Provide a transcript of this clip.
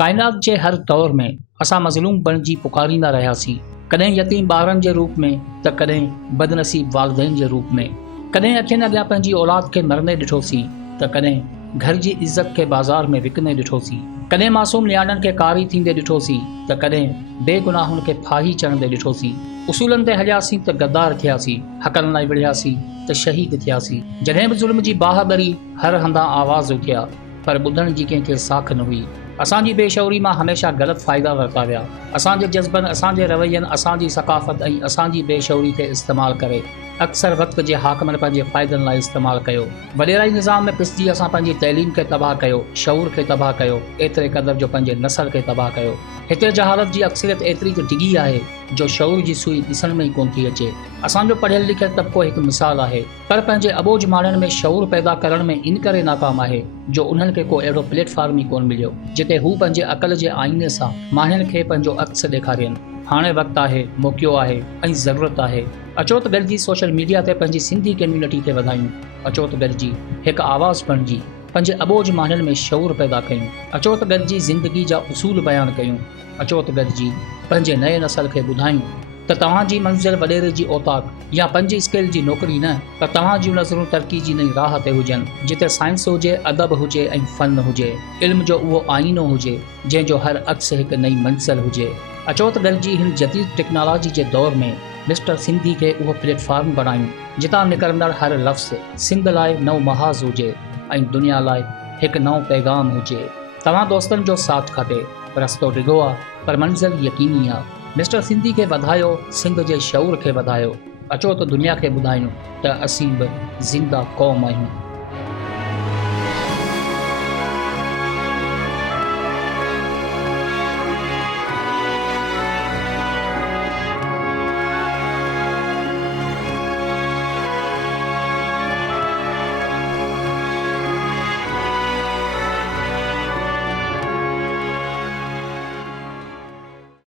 कायनात जे हर दौर में असां मज़लूम बणिजी पुकारींदा रहियासीं, कॾहिं यतीम ॿारनि जे रूप में त कॾहिं बदनसीब वालिदैन जे रूप में। कॾहिं अखियुनि अॻियां पंहिंजी औलाद खे मरंदे ॾिठोसीं त कॾहिं घर जी इज़त खे बाज़ार में विकिणे ॾिठोसीं। कॾहिं मासूम नियाणनि खे कारी थींदे ॾिठोसीं त कॾहिं बेगुनाहुनि खे फाही चढ़ंदे ॾिठोसीं। उसूलनि ते हलियासीं त गद्दार थियासीं, हक़नि लाइ विढ़ियासीं त शहीद थियासीं। जॾहिं बि ज़ुल्म जी बाह ॿरी हर हंधा आवाज़ उथिया, पर ॿुधण जी कंहिंखे साख न हुई। असांजी बेशौरी मां हमेशह ग़लति फ़ाइदा वरिता विया। असांजे जज़्बनि, असांजे रवैयनि, असांजी सक़ाफ़त ऐं असांजी बेशौरी खे इस्तेमालु करे अक्सर वक़्त जे हाकमनि पंहिंजे फ़ाइदनि लाइ इस्तेमालु कयो। वॾेराई निज़ाम में पिसजी असां पंहिंजी तइलीम खे तबाह कयो, शऊर खे तबाह कयो, एतिरे क़दर जो पंहिंजे नसल खे तबाह कयो। हिते जहालत जी अक्सरियत एतिरी त डिघी आहे जो शऊर जी सुई ॾिसण में ई कोन थी अचे। असांजो पढ़ियल लिखियल तबिको हिकु मिसाल आहे, पर पंहिंजे अबोज माण्हुनि में शऊर पैदा करण में इन करे नाकाम आहे जो उन्हनि खे को अहिड़ो प्लेटफॉर्म ई कोन मिलियो जिते हू पंहिंजे अक़ल जे आईने सां माण्हुनि खे पंहिंजो अक्स ॾेखारीनि। हाणे वक़्तु आहे, मौक़ियो आहे ऐं ज़रूरत आहे। अचो त गॾिजी सोशल मीडिया ते पंहिंजी सिंधी कम्यूनिटी खे वधायूं। अचो त गॾिजी हिकु आवाज़ बणिजी पंहिंजे अबोज माण्हुनि में शऊर पैदा कयूं। अचो त गॾिजी ज़िंदगी जा उसूल बयानु कयूं। अचो त गॾिजी पंहिंजे नए नसल खे ॿुधायूं त तव्हांजी मंज़िल वॾेरे जी औताक या पंज स्केल जी नौकरी न, त तव्हां जूं नज़रूं तरक़ी जी नई राह ते हुजनि जिते साइंस हुजे, अदब हुजे ऐं फ़न हुजे, इल्म जो उहो आईनो हुजे जंहिंजो हर अक्स हिकु नई मंज़िल हुजे। अचो त गॾिजी हिन जदीद टेक्नोलॉजी जे दौर में मिस्टर सिंधी खे उहो प्लेटफॉर्म बणायूं जितां निकिरंदड़ हर लफ़्ज़ सिंध लाइ नओं महाज़ हुजे ऐं दुनिया लाइ हिकु नओं पैगाम हुजे। तव्हां दोस्तनि जो साथ खपे, रस्तो डिघो आहे पर मंज़िल यकीनी आहे। मिस्टर सिंधी खे वधायो, सिंध जे शऊर खे वधायो। अचो त दुनिया खे ॿुधायूं त असीं बि ज़िंदा क़ौम आहियूं।